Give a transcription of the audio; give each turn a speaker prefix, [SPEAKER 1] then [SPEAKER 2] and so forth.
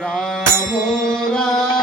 [SPEAKER 1] Ramo Ramo